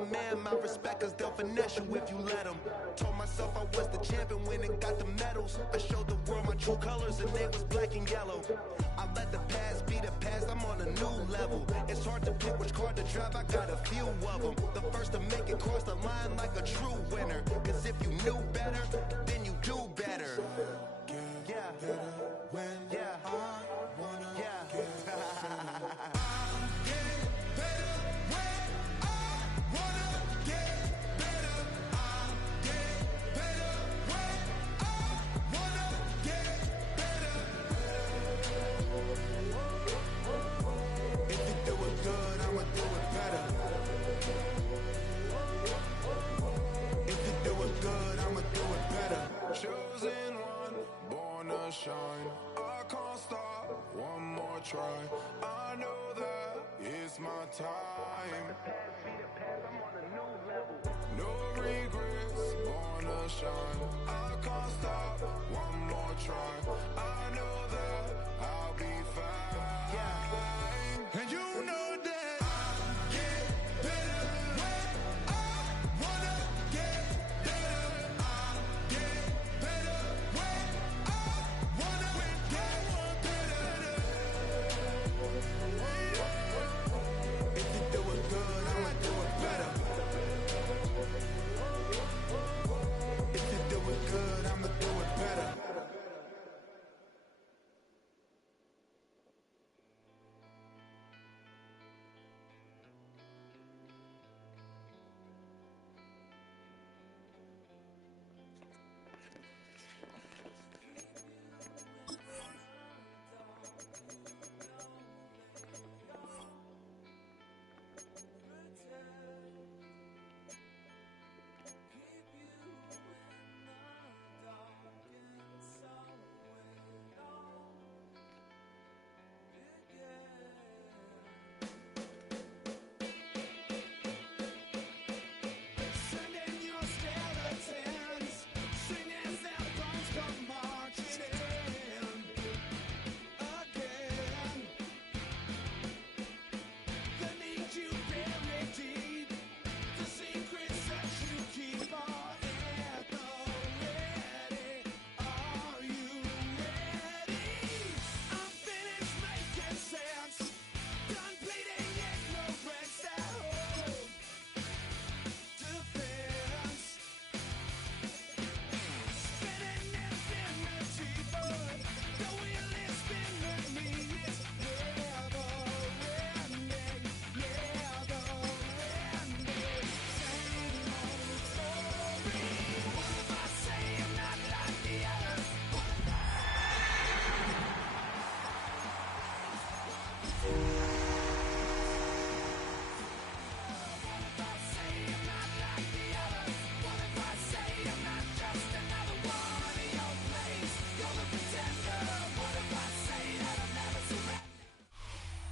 demand my respect, cause they'll finesse you if you let them. Told myself I was the champion, went and got the medals. I showed the world my true colors and they was black and yellow. I let the past be the past, I'm on a new level. It's hard to pick which card to drive, I got a few of them. The first to make it cross the line like a true winner. Cause if you knew better, then you do better. Yeah, yeah, chosen one, born to shine. I can't stop, one more try. I know that it's my time. No regrets, born to shine. I can't stop, one more try. I know that I'll be fine. And you know that I'll get better when I wanna get better. I'll get better when I wanna get better. If you do it good, I'ma do it better. If you do it good, I'ma do it better.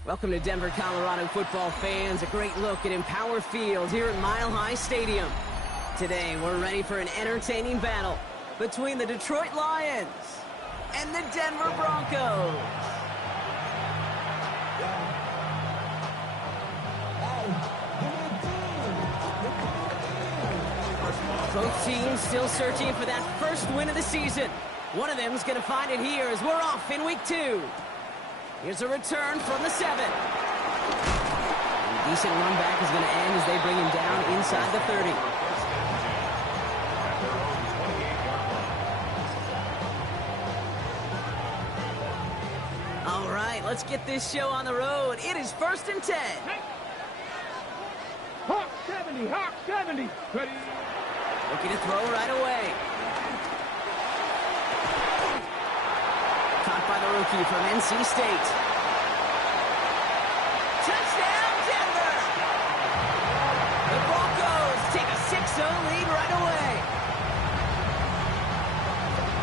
Welcome to Denver, Colorado football fans. A great look at Empower Field here at Mile High Stadium. Today, we're ready for an entertaining battle between the Detroit Lions and the Denver Broncos. Both teams still searching for that first win of the season. One of them is going to find it here as we're off in week 2. Here's a return from the 7. A decent run back is going to end as they bring him down inside the 30. All right, let's get this show on the road. It is 1st and 10. Hawk 70, Hawk 70. Ready? Looking to throw right away. Caught by the rookie from NC State. Touchdown, Denver! The Broncos take a 6-0 lead right away.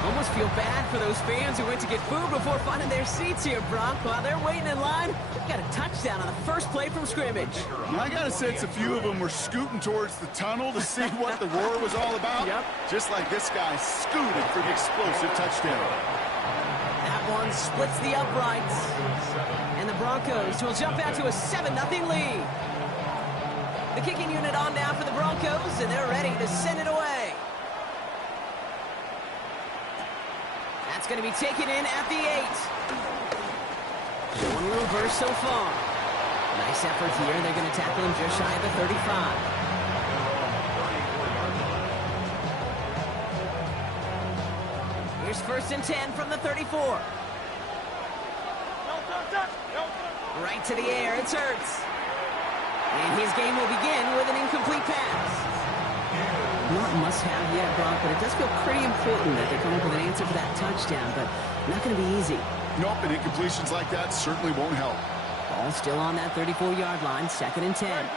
Almost feel bad for those fans who went to get food before finding their seats here, Bronc. While they're waiting in line, got a touchdown on the first play from scrimmage. I got a sense a few of them were scooting towards the tunnel to see what the roar was all about. Yep. Just like this guy scooted for the explosive touchdown. That one splits the uprights. And the Broncos will jump out to a 7-0 lead. The kicking unit on now for the Broncos, and they're ready to send it away. That's going to be taken in at the 8. Showing a little burst so far. Nice effort here. They're going to tackle him just shy of the 35. Here's 1st and 10 from the 34. Right to the air. It's Hurts. And his game will begin with an incomplete pass. Not a must-have yet, Brock, but it does feel pretty important that they come up with an answer for that touchdown, but not going to be easy. Nope, and incompletions like that certainly won't help. Ball still on that 34-yard line, 2nd and 10.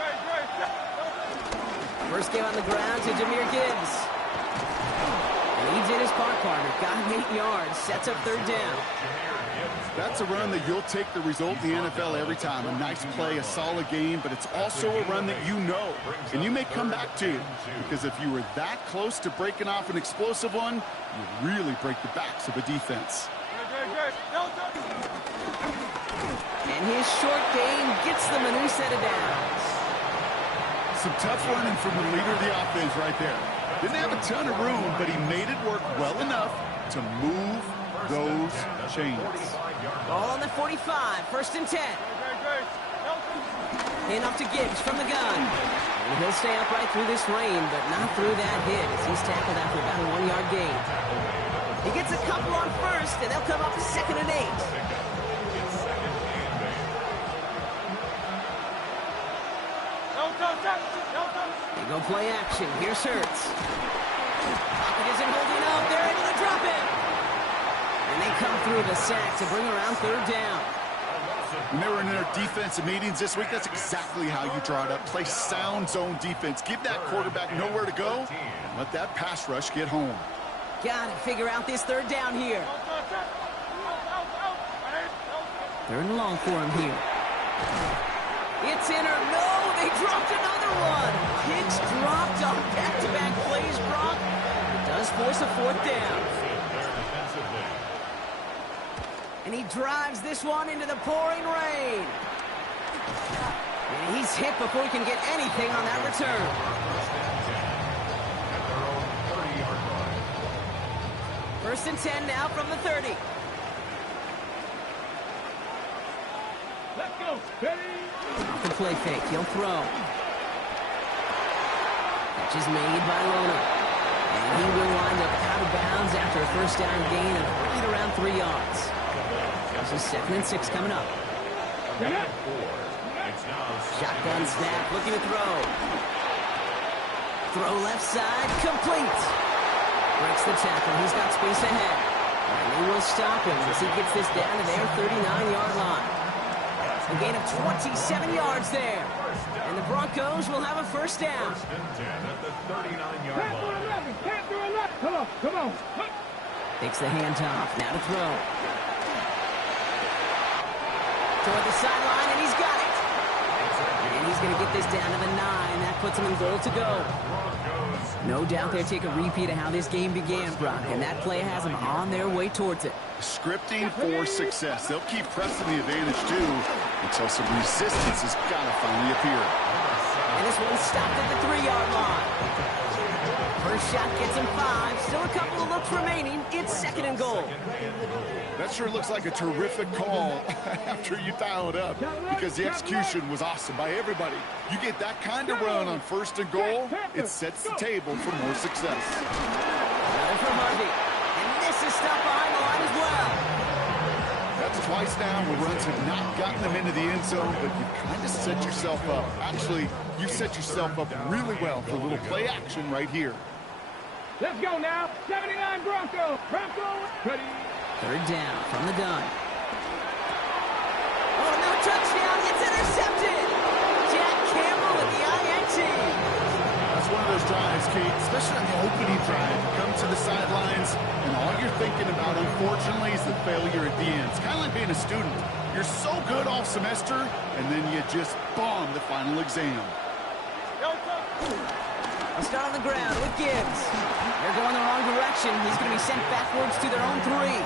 First game on the ground to Jahmyr Gibbs. Leads in his partner, got him 8 yards, sets up 3rd down. That's a run that you'll take the result in the NFL every time. A nice play, a solid game, but it's also a run that you know, and you may come back to, because if you were that close to breaking off an explosive one, you really break the backs of a defense. And his short gain gets them a new set of downs. Some tough running from the leader of the offense right there. Didn't have a ton of room, but he made it work well enough to move those chains. Ball on the 45, 1st and 10. Hand off to Gibbs from the gun. And he'll stay upright through this rain, but not through that hit as he's tackled after about a 1-yard gain. He gets a couple on 1st, and they'll come up 2nd and 8. They go play action. Here's Hurts. Pocket isn't holding up. They're able to drop it. And they come through the sack to bring around 3rd down. When they were in their defensive meetings this week, that's exactly how you draw it up. Play sound zone defense. Give that quarterback nowhere to go. And let that pass rush get home. Got to figure out this 3rd down here. 3rd and long for him here. It's in or no, they dropped another one. Hicks dropped on back-to-back plays, Brock. It does force a 4th down. And he drives this one into the pouring rain. And he's hit before he can get anything on that return. First and 10 now from the 30. Let's go. Ready? Off the play fake, he'll throw. Catch is made by Loner. And he will wind up out of bounds after a 1st down gain of right around 3 yards. This is 2nd and 6 coming up. Shotgun snap, looking to throw. Throw left side, complete. Breaks the tackle, he's got space ahead. And they will stop him as he gets this down to their 39-yard line. A gain of 27 yards there. And the Broncos will have a 1st down. Come on. Takes the handoff, now to throw. Toward the sideline, and he's got it. And he's going to get this down to the 9. That puts him in goal to go. No doubt they'll take a repeat of how this game began, Brock, and that play has them on their way towards it. Scripting for success. They'll keep pressing the advantage, too, until some resistance has got to finally appear. And this one stopped at the 3-yard line. First shot gets him 5. Still a couple of looks remaining. It's 2nd and goal. That sure looks like a terrific call after you dial it up, because the execution was awesome by everybody. You get that kind of run on 1st and goal, it sets the table for more success. Another from Harvey. And this is stopped behind the line as well. That's twice now where runs have not gotten them into the end zone, but you've kind of set yourself up. Actually, you set yourself up really well for a little play action right here. Let's go now. 79 Broncos. Ready? 3rd down from the gun. Oh, no touchdown. It's intercepted. Jack Campbell with the INT. That's one of those drives, Kate, especially on the opening drive. You come to the sidelines, and all you're thinking about, unfortunately, is the failure at the end. It's kind of like being a student. You're so good all semester, and then you just bomb the final exam. They'll start on the ground with Gibbs. They're going the wrong direction. He's going to be sent backwards to their own 3.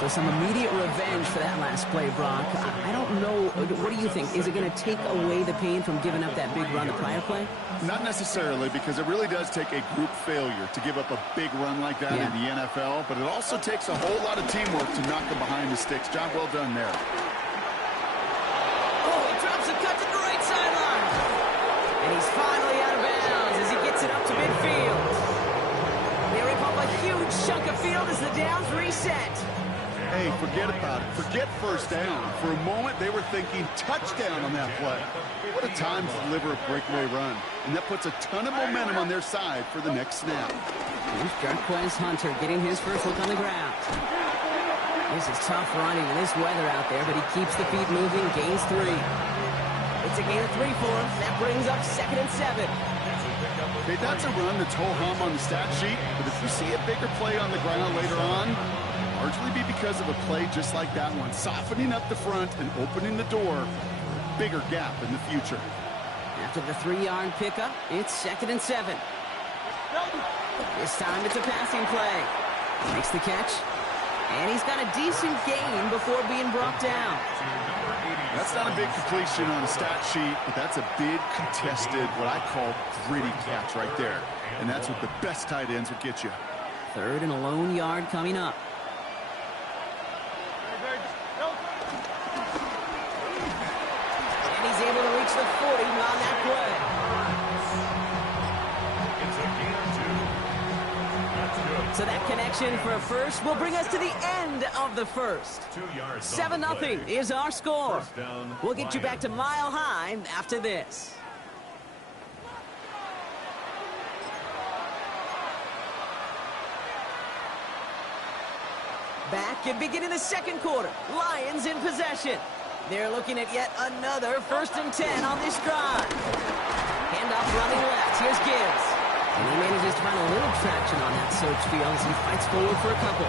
So some immediate revenge for that last play, Brock. I don't know. What do you think? Is it going to take away the pain from giving up that big run the prior play? Not necessarily, because it really does take a group failure to give up a big run like that in the NFL, but it also takes a whole lot of teamwork to knock them behind the sticks. Job well done there. Oh, he drops a cut to the right sideline. And he's finally out of bounds as he gets it up to midfield. They rip up a huge chunk of field as the downs reset. Hey, forget about it. Forget first down. For a moment, they were thinking touchdown on that play. What a time to deliver a breakaway run. And that puts a ton of momentum on their side for the next snap. Here's Jarquez Hunter getting his first look on the ground. This is tough running in this weather out there, but he keeps the feet moving, gains 3. It's a gain of 3 for him. That brings up 2nd and 7. Okay, that's a run that's ho-hum on the stat sheet, but if you see a bigger play on the ground later on, largely be because of a play just like that one, softening up the front and opening the door for a bigger gap in the future. After the 3-yard pickup, it's 2nd and 7. This time it's a passing play. Makes the catch, and he's got a decent gain before being brought down. That's not a big completion on a stat sheet, but that's a big contested, what I call gritty catch right there. And that's what the best tight ends will get you. 3rd and a lone yard coming up. And he's able to reach the 40 on that play. So that connection for a first will bring us to the end of the first. 7-0 is our score. We'll get you back to Mile High after this. Back and beginning the second quarter. Lions in possession. They're looking at yet another 1st and 10 on this drive. Hand off running left. Here's Gibbs. And he manages to find a little traction on that search field as he fights forward for a couple.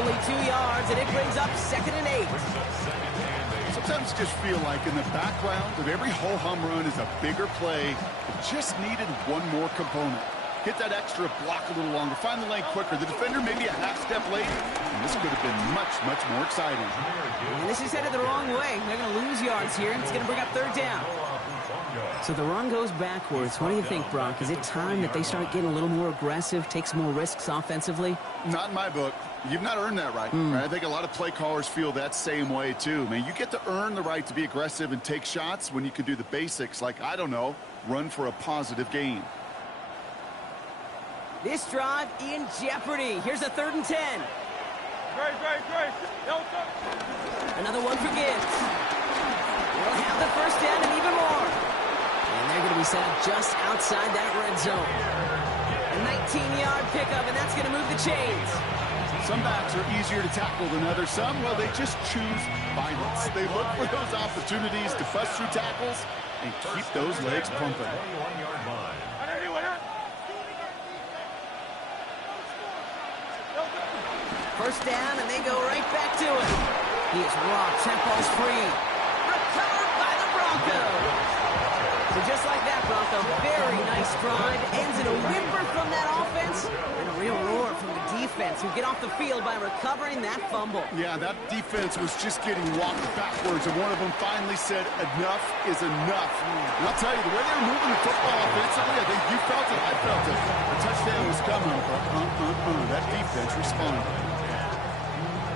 Only 2 yards, and it brings up 2nd and 8. Sometimes just feel like in the background of every ho-hum run is a bigger play that just needed one more component. Hit that extra block a little longer, find the lane quicker. The defender maybe a half step late, and this could have been much, much more exciting. And this is headed the wrong way. They're going to lose yards here, and it's going to bring up 3rd down. So the run goes backwards. What do you think, Brock? Is it time that they start getting a little more aggressive, take some more risks offensively? Not in my book. You've not earned that right. I think a lot of play callers feel that same way, too. Man, you get to earn the right to be aggressive and take shots when you can do the basics, like, I don't know, run for a positive gain. This drive in jeopardy. Here's a 3rd and 10. Another one for Gibbs. They'll have the first down and even more. And they're going to be set up just outside that red zone. A 19-yard pickup, and that's going to move the chains. Some backs are easier to tackle than others. Some, well, they just choose violence. They look for those opportunities to bust through tackles and keep those legs pumping. First down, and they go right back to it. He is rocked. That ball's free. Recovered by the Broncos. So just like that, Bronco, very nice drive. Ends in a whimper from that offense and a real roar from the defense who get off the field by recovering that fumble. Yeah, that defense was just getting walked backwards, and one of them finally said, enough is enough. And I'll tell you, the way they were moving the football offensively, I think you felt it, I felt it. The touchdown was coming, but that defense responded.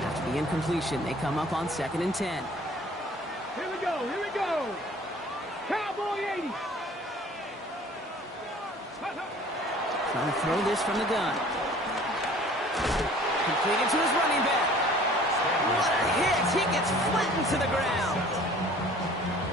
After the incompletion, they come up on 2nd and 10. Here we go, here we go. Cowboy 80. Trying to throw this from the gun. Completed to his running back. What a hit! He gets flattened to the ground.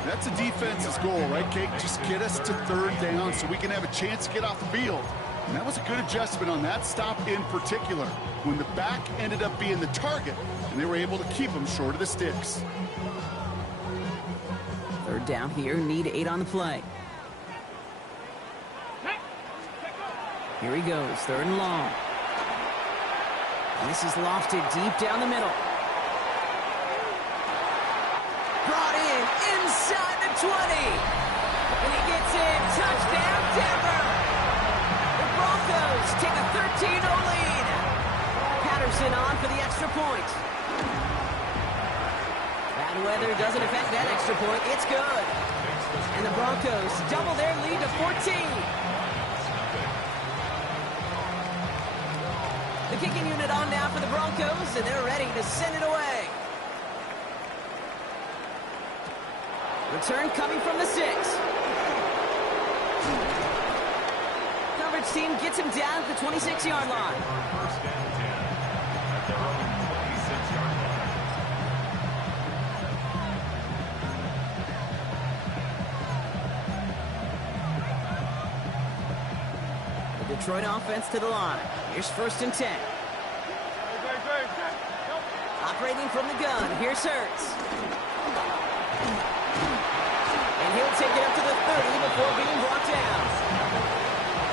That's a defense's goal, right, Kate? Just get us to 3rd down so we can have a chance to get off the field. And that was a good adjustment on that stop in particular, when the back ended up being the target, and they were able to keep him short of the sticks. 3rd down here, need 8 on the play. Here he goes, 3rd and long. And this is lofted deep down the middle. Brought in inside the 20. And he gets in, touchdown Denver. The Broncos take a 13-0 lead. Patterson on for the extra point. Bad weather doesn't affect that extra point. It's good. And the Broncos double their lead to 14. The kicking unit on now for the Broncos, and they're ready to send it away. Return coming from the 6. Coverage team gets him down at the 26-yard line. First down 10 at their own 26-yard line. The Detroit offense to the line. Here's 1st and 10. Operating from the gun. Here's Hurts. And he'll take it up to the 30 before being brought down.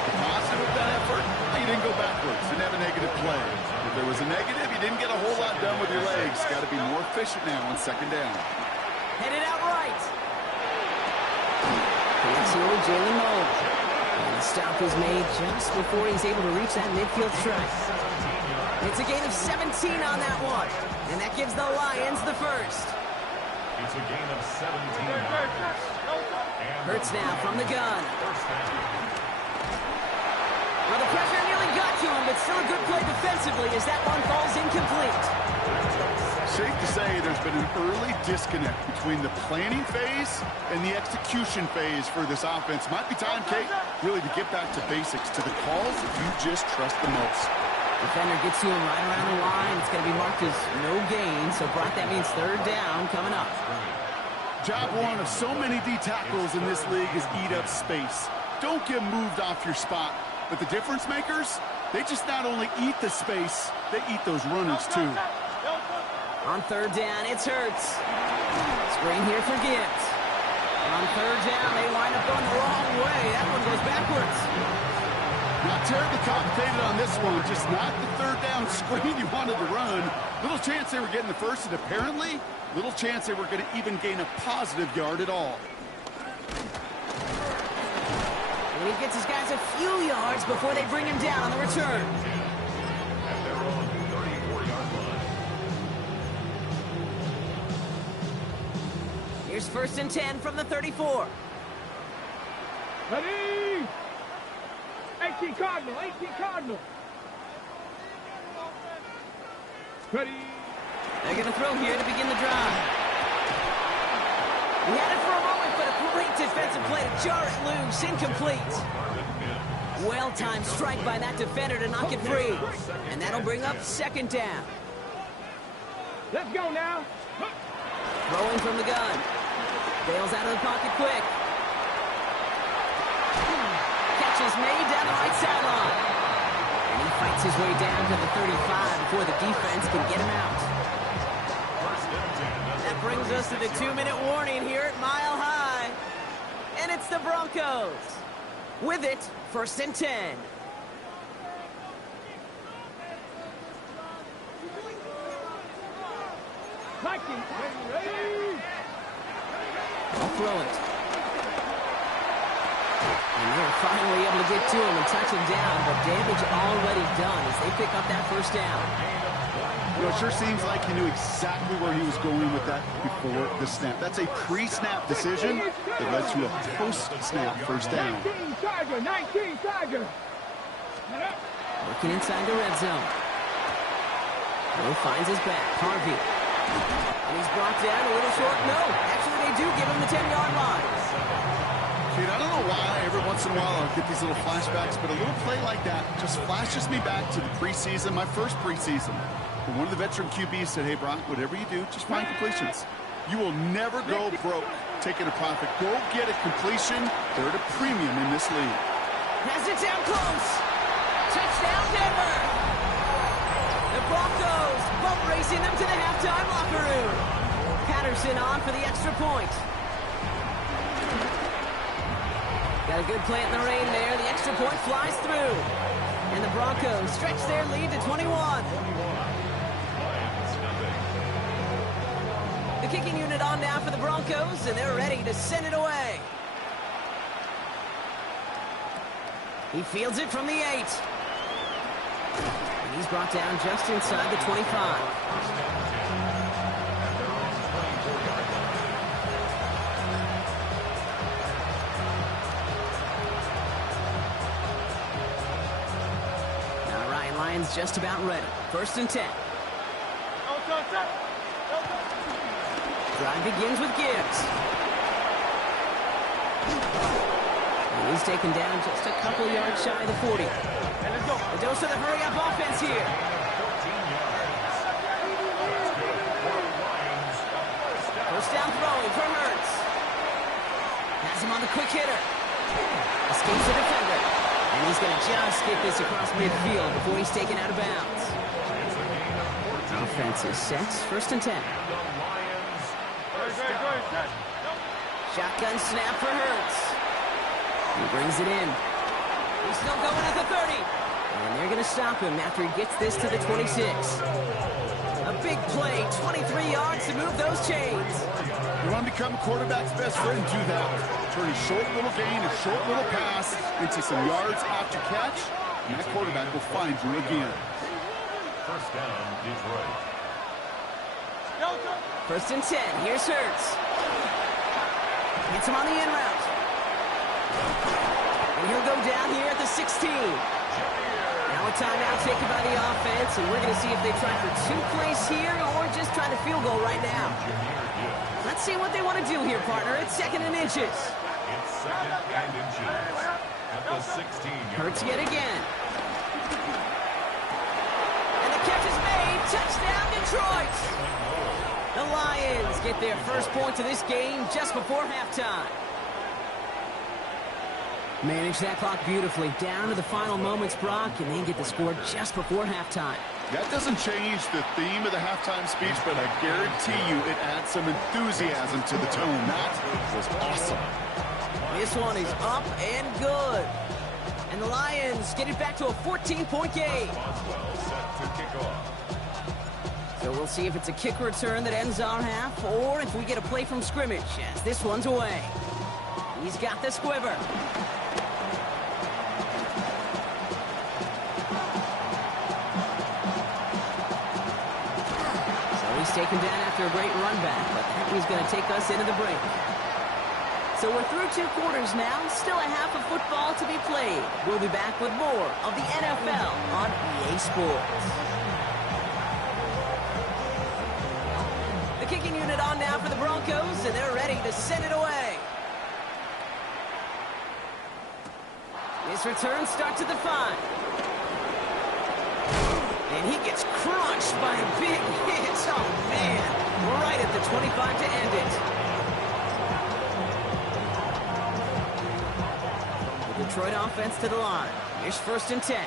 The positive of that effort, he didn't go backwards. Didn't have a negative play. If there was a negative, you didn't get a whole lot done with your legs. Got to be more efficient now on 2nd down. Headed out right. Connects here with Jalen Moore. And the stop is made just before he's able to reach that midfield strike. It's a gain of 17 on that one. And that gives the Lions the first. It's a gain of 17 yards. Hurts now from the gun. Well, the pressure nearly got to him, but still a good play defensively as that one falls incomplete. Safe to say there's been an early disconnect between the planning phase and the execution phase for this offense. Might be time, Kate, really to get back to basics, to the calls that you just trust the most. Defender gets to him right around the line. It's going to be marked as no gain, so Brock, that means 3rd down coming up. Job one of so many D tackles in this league is eat up space. Don't get moved off your spot. But the difference makers, they just not only eat the space, they eat those runners too. On 3rd down, it's Hurts. Screen here for Gibbs. On 3rd down, they wind up going the wrong way. That one goes backwards. Not terribly complicated on this one, just not the 3rd down screen you wanted to run. Little chance they were getting the first, and apparently, little chance they were going to even gain a positive yard at all. And he gets his guys a few yards before they bring him down on the return. At their own 34-yard line. Here's 1st and 10 from the 34. Ready? 18 Cardinal, 18 Cardinal. Ready? They're going to throw here to begin the drive. He had it for a moment, but a great defensive play to jar it loose. Incomplete. Well-timed strike by that defender to knock it free. And that'll bring up 2nd down. Let's go now. Throwing from the gun. Bails out of the pocket quick. Catch is made down the right sideline. And he fights his way down to the 35 before the defense can get him out. That brings us to the 2-minute warning here at Mile High. And it's the Broncos. With it, 1st and 10. I'll throw it. And they're finally able to get to him and touch him down, but damage already done as they pick up that 1st down. You know, it sure seems like he knew exactly where he was going with that before the snap. That's a pre-snap decision that led to a post-snap 1st down. 19 Tiger, 19 Tiger. Looking inside the red zone. Will finds his back. Harvey. And he's brought down a little short. No, actually they do give him the 10-yard line. Kate, I don't know why every once in a while I'll get these little flashbacks, but a little play like that just flashes me back to the preseason, my first preseason. When one of the veteran QBs said, hey, Brock, whatever you do, just find completions. You will never go broke taking a profit. Go get a completion. They're at a premium in this league. Has it down close. Touchdown, Denver. The Broncos boat racing them to the halftime locker room. Patterson on for the extra point. Got a good plant in the rain there. The extra point flies through. And the Broncos stretch their lead to 21. The kicking unit on now for the Broncos, and they're ready to send it away. He fields it from the 8. And he's brought down just inside the 25. Lions just about ready. 1st and 10. Drive begins with Gibbs. And he's taken down just a couple yards shy of the 40. A dose of the hurry-up offense here. First down throwing for Hurts. Has him on the quick hitter. Escapes the defender. And he's going to just get this across midfield before he's taken out of bounds. Offense is set. 1st and 10. Shotgun snap for Hurts. He brings it in. He's still going at the 30. And they're going to stop him after he gets this to the 26. A big play, 23 yards to move those chains. You want to become a quarterback's best friend, do that. Turn a short little gain, a short little pass into some yards after catch, and that quarterback will find you again. 1st down, Detroit. 1st and 10. Here's Hurts. Gets him on the in route. And he'll go down here at the 16. Now a timeout taken by the offense, and we're going to see if they try for 2 plays here or just try the field goal right now. Let's see what they want to do here, partner. It's 2nd and inches. It's 2nd and inches at the 16. Hurts yet again. And the catch is made. Touchdown, Detroit. The Lions get their first points of this game just before halftime. Manage that clock beautifully down to the final moments, Brock, and then get the score just before halftime. That doesn't change the theme of the halftime speech, but I guarantee you it adds some enthusiasm to the tone. That was awesome. This one is up and good. And the Lions get it back to a 14-point game. Set to kick off. So we'll see if it's a kick return that ends our half, or if we get a play from scrimmage, as this one's away. He's got the squiver. He's taken down after a great run back, but that was going to take us into the break. So we're through 2 quarters now, still a half of football to be played. We'll be back with more of the NFL on EA Sports. The kicking unit on now for the Broncos, and they're ready to send it away. This return starts at the 5. And he gets crunched by a big hit. Oh, man. Right at the 25 to end it. The Detroit offense to the line. Here's 1st and 10.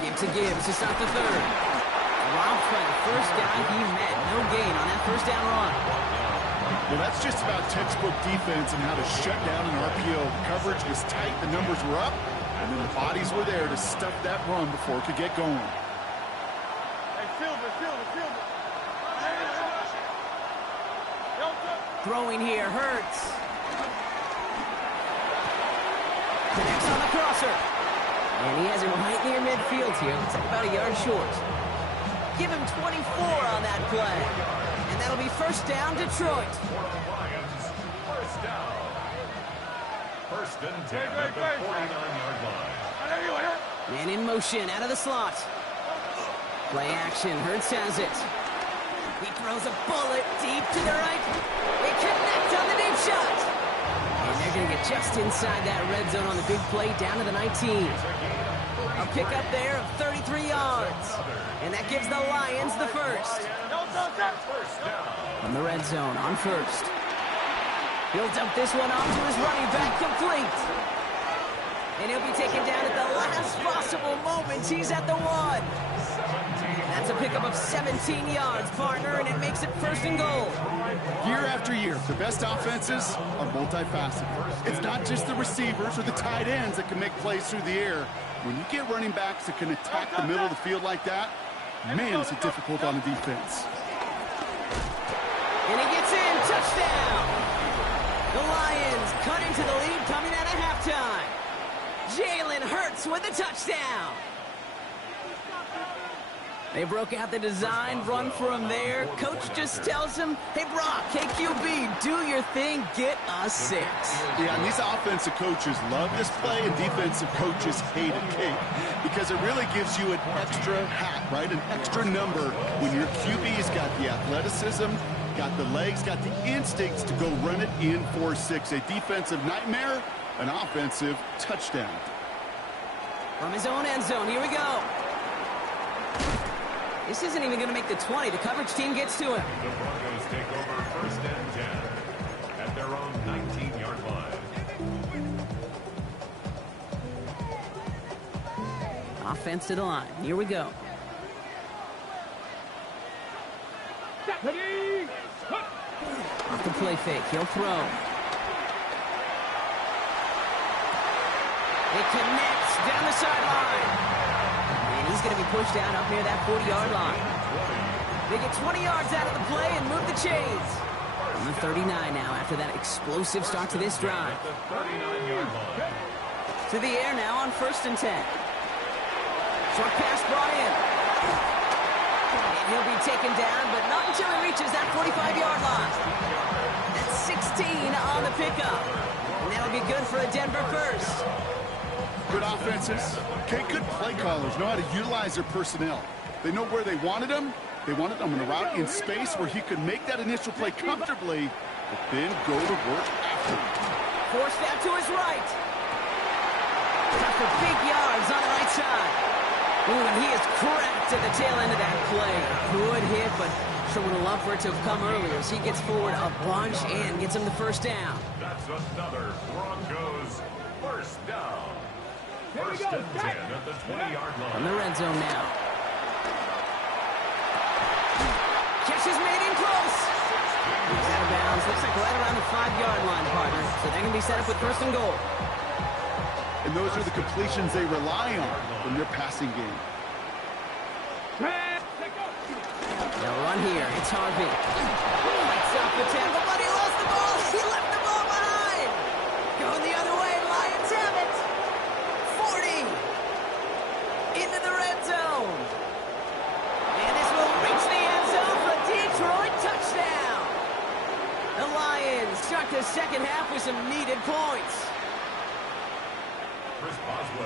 Give to Gibbs to start the 3rd. Robbed by the first guy he met. No gain on that 1st down run. Well, that's just about textbook defense and how to shut down an RPO. Coverage was tight. The numbers were up. And then the bodies were there to stuff that run before it could get going. Throwing here, Hurts. Connects on the crosser. And he has him right near midfield here. Looks like about a yard short. Give him 24 on that play. And that'll be 1st down, Detroit. Lions, 1st down. 1st and 10 at the 49-yard line. Man in motion out of the slot. Play action. Hurts has it. He throws a bullet deep to the right. They connect on the deep shot. And they're going to get just inside that red zone on the big play down to the 19. A pickup there of 33 yards. And that gives the Lions the 1st. From the red zone on 1st. He'll dump this one off to his running back, complete. And he'll be taken down at the last possible moment. He's at the 1. That's a pickup of 17 yards, partner, and it makes it 1st and goal. Year after year, the best offenses are multifaceted. It's not just the receivers or the tight ends that can make plays through the air. When you get running backs that can attack the middle of the field like that, man, is it difficult on the defense. And he gets in. Touchdown! The Lions cut into the lead coming out of halftime. Jalen Hurts with a touchdown. They broke out the design run for him there. Coach just tells him, hey, Brock, hey, QB, do your thing, get a 6. Yeah, and these offensive coaches love this play, and defensive coaches hate it, Kate, because it really gives you an extra hat, right, an extra number when your QB's got the athleticism, got the legs, got the instincts to go run it in for 6. A defensive nightmare, an offensive touchdown. From his own end zone, here we go. This isn't even going to make the 20. The coverage team gets to him. The Broncos take over 1st and 10 at their own 19-yard line. Offense to the line. Here we go. Off the play fake. He'll throw. It connects down the sideline. And he's going to be pushed out up near that 40-yard line. They get 20 yards out of the play and move the chains. On the 39 now after that explosive start to this drive. The 39-yard line. To the air now on 1st and 10. Short pass brought in. And he'll be taken down, but not until he reaches that 45-yard line. That's 16 on the pickup. And that'll be good for a Denver first. Good offenses. Okay, good play callers know how to utilize their personnel. They know where they wanted them. They wanted them in a route in space where he could make that initial play comfortably, but then go to work after. Forced out to his right. Got for big yards on the right side. Ooh, and he is cracked at the tail end of that play. Good hit, but sure would have loved for it to have come earlier as he gets forward a bunch and gets him the first down. That's another Broncos first down. 1st and 10 at the 20-yard line. From the red zone now. Catch is made in close. He's out of bounds. Looks like right around the 5-yard line, partner. So they're going to be set up with 1st and goal. And those are the completions they rely on from their passing game. They'll run here. It's Harvey. Lights off the tackle, but he lost the ball. He left the ball behind. Going the other way. Lions have it. 40. Into the red zone. And this will reach the end zone for a Detroit touchdown. The Lions start the second half with some needed points.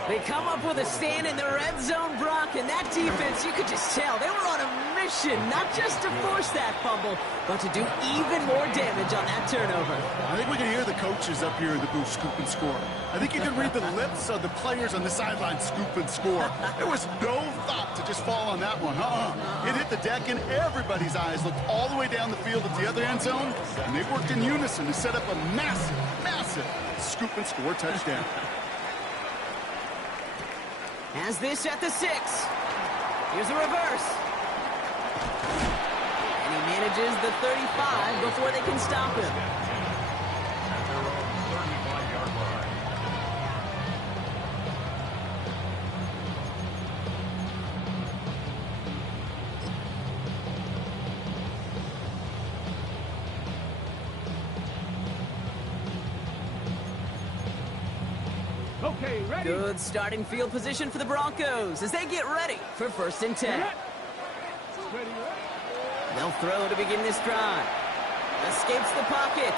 They come up with a stand in the red zone, Brock, and that defense, you could just tell, they were on a mission, not just to force that fumble, but to do even more damage on that turnover. I think we can hear the coaches up here in the booth scoop and score. I think you can read the lips of the players on the sideline scoop and score. There was no thought to just fall on that one, It hit the deck, and everybody's eyes looked all the way down the field at the other end zone, and they worked in unison to set up a massive, massive scoop and score touchdown. Has this at the 6. Here's a reverse. And he manages the 35 before they can stop him. At their own 35-yard line. Okay, ready? Good starting field position for the Broncos as they get ready for 1st and 10. Ready. They'll throw to begin this drive. Escapes the pocket.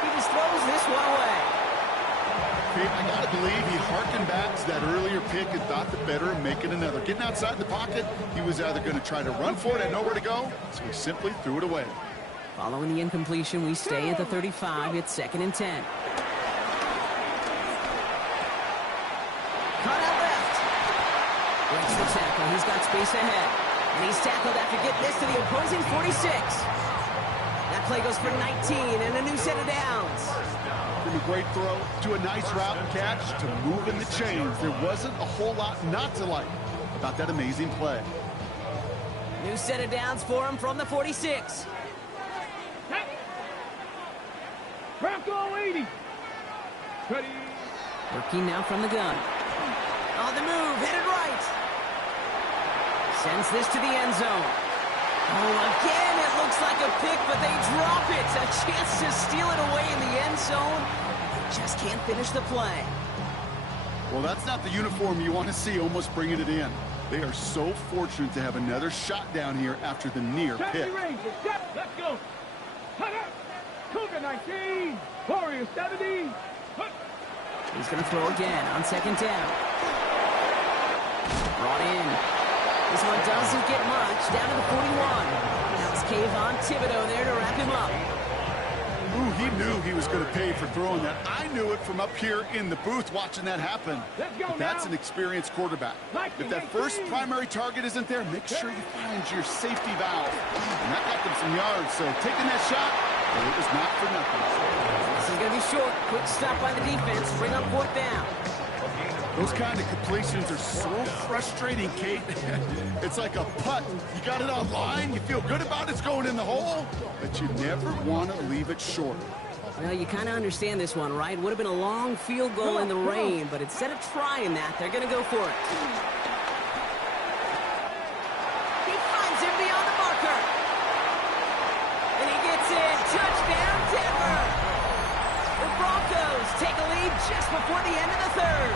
He just throws this one away. Kate, I got to believe he harkened back to that earlier pick and thought the better and make it another. Getting outside the pocket, he was either going to try to run for it and nowhere to go, so he simply threw it away. Following the incompletion, we stay at the 35. It's 2nd and 10. Cut out left. Breaks the tackle. He's got space ahead. And he's tackled after getting this to the opposing 46. That play goes for 19 and a new set of downs. From a great throw to a nice route and catch to moving the chains. There wasn't a whole lot not to like about that amazing play. New set of downs for him from the 46. Bronco 80. Ready. Working now from the gun. On the move, headed right. Sends this to the end zone. Oh, again, it looks like a pick, but they drop it. A chance to steal it away in the end zone. just can't finish the play. Well, that's not the uniform you want to see almost bringing it in. They are so fortunate to have another shot down here after the near pick. Let's go. Cougar 19. Warrior 70. He's going to throw again on second down. Brought in. This one doesn't get much. Down to the 41. Now it's Kayvon Thibodeau there to wrap him up. Ooh, he knew he was going to pay for throwing that. I knew it from up here in the booth watching that happen. But that's an experienced quarterback. If that first primary target isn't there, make sure you find your safety valve. And that got them some yards, so taking that shot, well, it was not for nothing. This is going to be short. Quick stop by the defense. Bring up fourth down. Those kind of completions are so frustrating, Kate. It's like a putt. You got it on line, you feel good about it's going in the hole, but you never want to leave it short. Well, you kind of understand this one, right? Would have been a long field goal in the rain, but instead of trying that, they're going to go for it. He finds him beyond the marker. And he gets in. Touchdown, Denver. The Broncos take a lead just before the end of the third.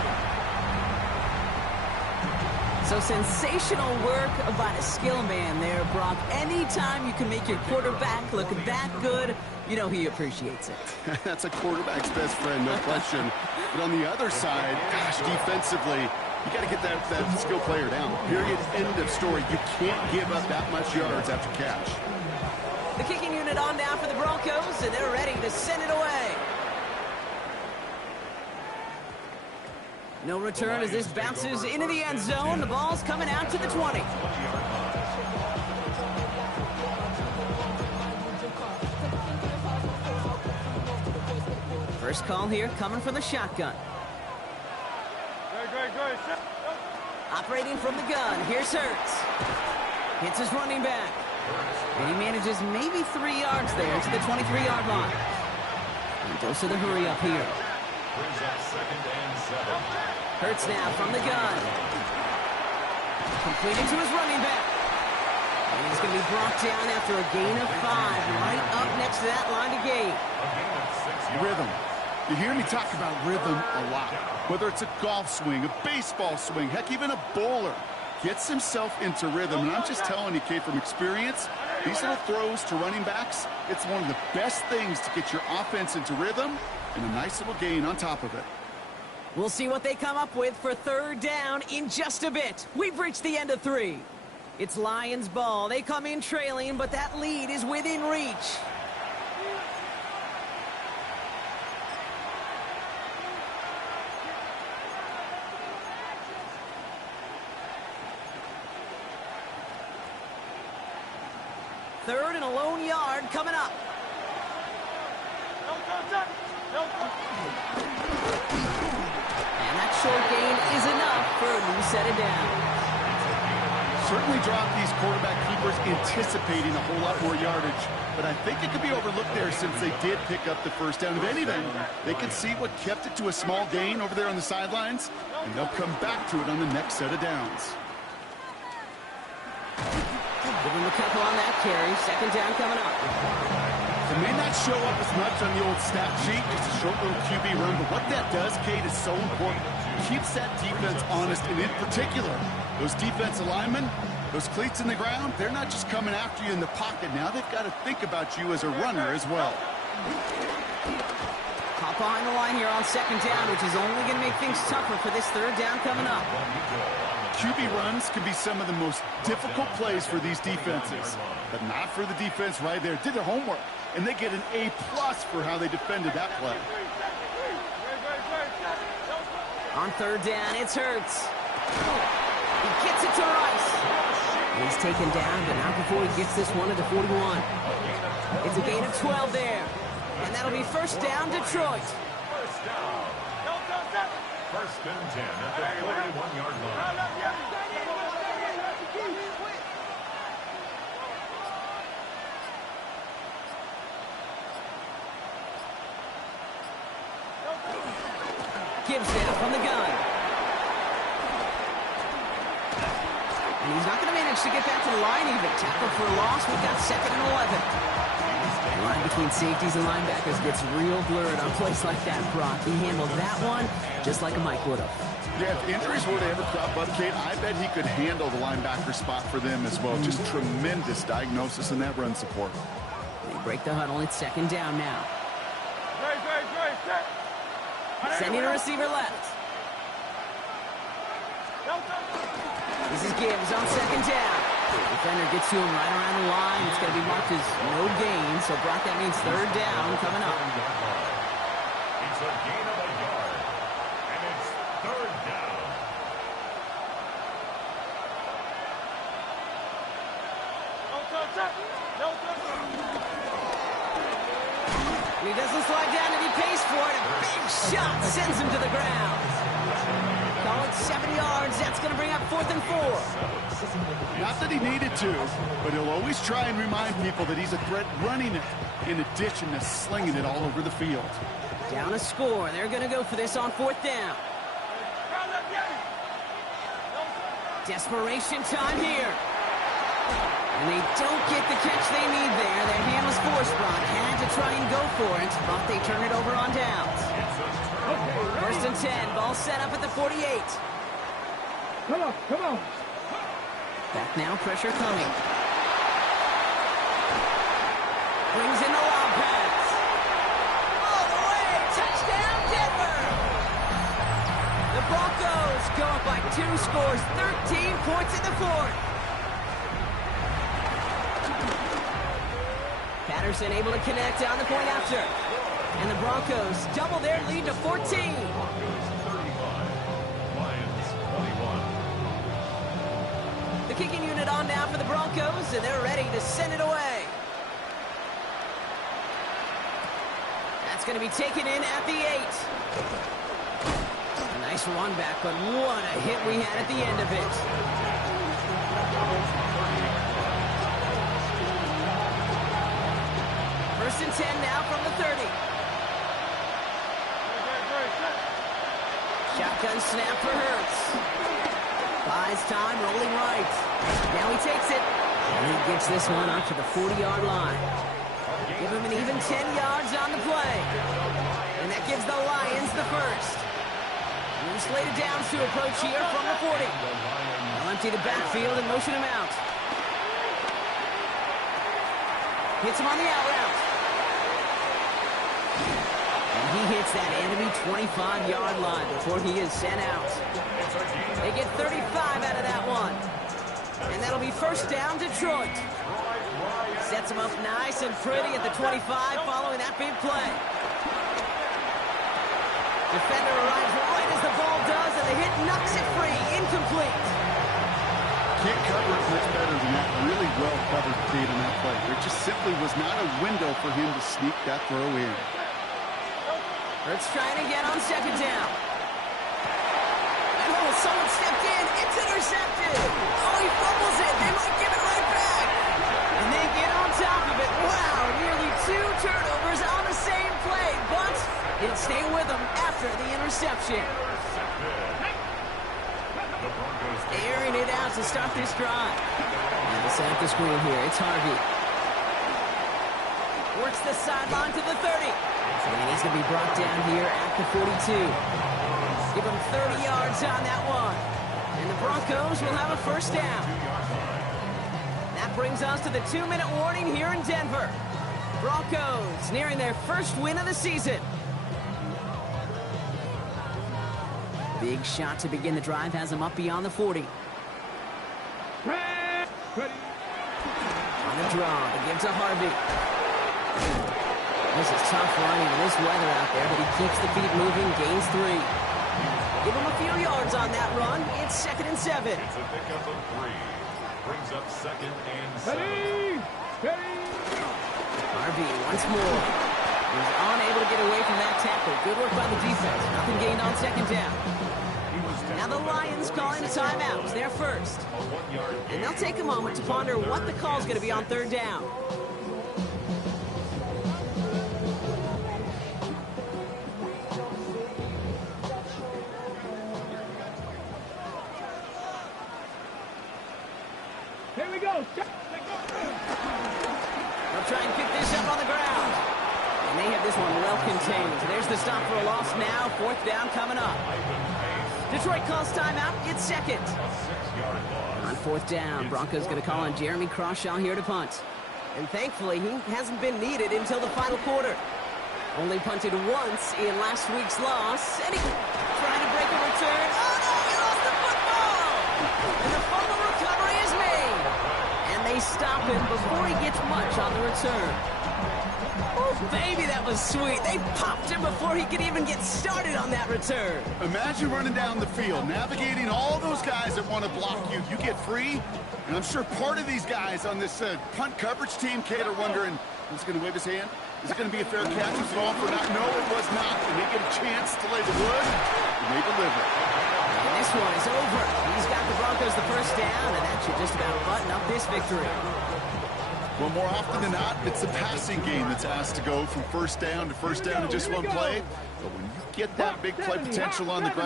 So sensational work by the skill man there, Brock. Anytime you can make your quarterback look that good, you know he appreciates it. That's a quarterback's best friend, no question. But on the other side, gosh, defensively, you got to get that skill player down. Period, end of story. You can't give up that much yards after catch. The kicking unit on now for the Broncos, and they're ready to send it away. No return as this bounces into the end zone. The ball's coming out to the 20. First call here coming from the shotgun. Operating from the gun, here's Hurts. Hits his running back. And he manages maybe 3 yards there to the 23-yard line. And dose of the hurry up here. Brings up 2nd and 7. Hurts now from the gun. Completed to his running back. And he's going to be brought down after a gain of 5, right up next to that line of gain. Rhythm. You hear me talk about rhythm a lot. Whether it's a golf swing, a baseball swing, heck, even a bowler gets himself into rhythm. And I'm just telling you, Kate, from experience, these little throws to running backs, it's one of the best things to get your offense into rhythm and a nice little gain on top of it. We'll see what they come up with for third down in just a bit. We've reached the end of 3. It's Lions ball. They come in trailing, but that lead is within reach. Third and a lone yard coming up. And that short gain is enough for a new set of downs. Certainly dropped these quarterback keepers anticipating a whole lot more yardage, but I think it could be overlooked there since they did pick up the first down. If anything, they could see what kept it to a small gain over there on the sidelines, and they'll come back to it on the next set of downs. Give him a couple on that carry. Second down coming up. It may not show up as much on the old stat sheet, just a short little QB run, but what that does, Kate, is so important. Keeps that defense honest, and in particular, those defensive linemen, those cleats in the ground, they're not just coming after you in the pocket. Now they've got to think about you as a runner as well. Hop behind the line here on second down, which is only going to make things tougher for this third down coming up. QB runs can be some of the most difficult plays for these defenses, but not for the defense right there. Did their homework, and they get an A+ for how they defended that play. On third down, it's Hurts. He gets it to Rice. He's taken down, but not before he gets this one to the 41. It's a gain of 12 there. And that'll be first down, Detroit. First down. First and 10 at the 41-yard line. Gibbs now from the gun. and he's not going to manage to get back to the line even. Tackle for a loss. We've got 2nd and 11. The line between safeties and linebackers gets real blurred on plays like that, Brock. He handled that one just like a Mike would have. Yeah, if injuries were to ever crop up, Kate, I bet he could handle the linebacker spot for them as well. Just tremendous diagnosis in that run support. They break the huddle. It's 2nd down now. Sending a receiver left. This is Gibbs on 2nd down. Defender gets to him right around the line. It's going to be marked as no gain. So, Brock, that means 3rd down coming up. It's a gain of a yard, and it's 3rd down. He doesn't slide down and he pays for it. A big shot sends him to the ground. Call it 7 yards. That's going to bring up 4th and 4. Not that he needed to, but he'll always try and remind people that he's a threat running it in addition to slinging it all over the field. Down a score. They're going to go for this on 4th down. Desperation time here. And they don't get the catch they need there. Their hand was forced. Brock had to try and go for it, but they turn it over on downs. 1st and 10. Ball set up at the 48. Come on, come on. Back now, pressure coming. Brings in the lob pass. All the way, touchdown Denver! The Broncos go up by 2 scores, 13 points in the 4th. Patterson able to connect on the point after. And the Broncos double their lead to 14. Lions 21. The kicking unit on now for the Broncos, and they're ready to send it away. That's going to be taken in at the 8. A nice run back, but what a hit we had at the end of it. First and 10 now from the 30. Shotgun snap for Hurts. Buys time, rolling right. Now he takes it. And he gets this one up to the 40-yard line. Give him an even 10 yards on the play. And that gives the Lions the first. Loose slated downs to approach here from the 40. They'll empty the backfield and motion him out. Hits him on the out route. And he hits that enemy 25-yard line before he is sent out. They get 35 out of that one. And that'll be first down Detroit. Sets him up nice and pretty at the 25 following that big play. Defender arrives right as the ball does, and the hit knocks it free. Incomplete. Can't cover it much better than that. Really well covered Kate on that play. There just simply was not a window for him to sneak that throw in. Hurts trying again on 2nd down. Oh, someone stepped in. It's intercepted. Oh, he fumbles it. They might give it right back. And they get on top of it. Wow, nearly 2 turnovers on the same play, but he'll stay with them after the interception. Airing it out to start this drive. And to set up the screen here, it's Harvey. Works the sideline to the 30. And he's going to be brought down here at the 42. Give him 30 yards on that one. And the Broncos will have a first down. That brings us to the 2-minute warning here in Denver. Broncos nearing their first win of the season. Big shot to begin the drive has him up beyond the 40. On the draw, they give to Harvey. This is tough running in this weather out there, but he keeps the feet moving, gains 3. Give him a few yards on that run. It's 2nd and 7. It's a pickup of 3. Brings up 2nd and 7. Harvey once more. He's unable to get away from that tackle. Good work by the defense. Nothing gained on 2nd down. Now the Lions calling a timeout. They're first. And they'll take a moment to ponder what the call is going to be on 3rd down. go. They'll try and pick this up on the ground. And they have this one well contained. There's the stop for a loss now. 4th down coming up. Detroit calls timeout. It's second. On 4th down, Broncos going to call on Jeremy Crawshaw here to punt. And thankfully, he hasn't been needed until the final quarter. Only punted once in last week's loss. And he trying to break a return. Oh, no, he lost the football! And the fumble recovery is made. And they stop him before he gets much on the return. Oh, baby, that was sweet. They popped him before he could even get started on that return. Imagine running down the field, navigating all those guys that want to block you. You get free, and I'm sure part of these guys on this punt coverage team, Kate, are wondering, who's going to wave his hand? Is it going to be a fair catch? Was it all for not? No, it was not. And they get a chance to lay the wood, and they deliver. And this one is over. He's got the Broncos the first down, and that should just about button up this victory. Well, more often than not, it's the passing game that's asked to go from first down to first down in just one play. But when you get that big play potential on the ground,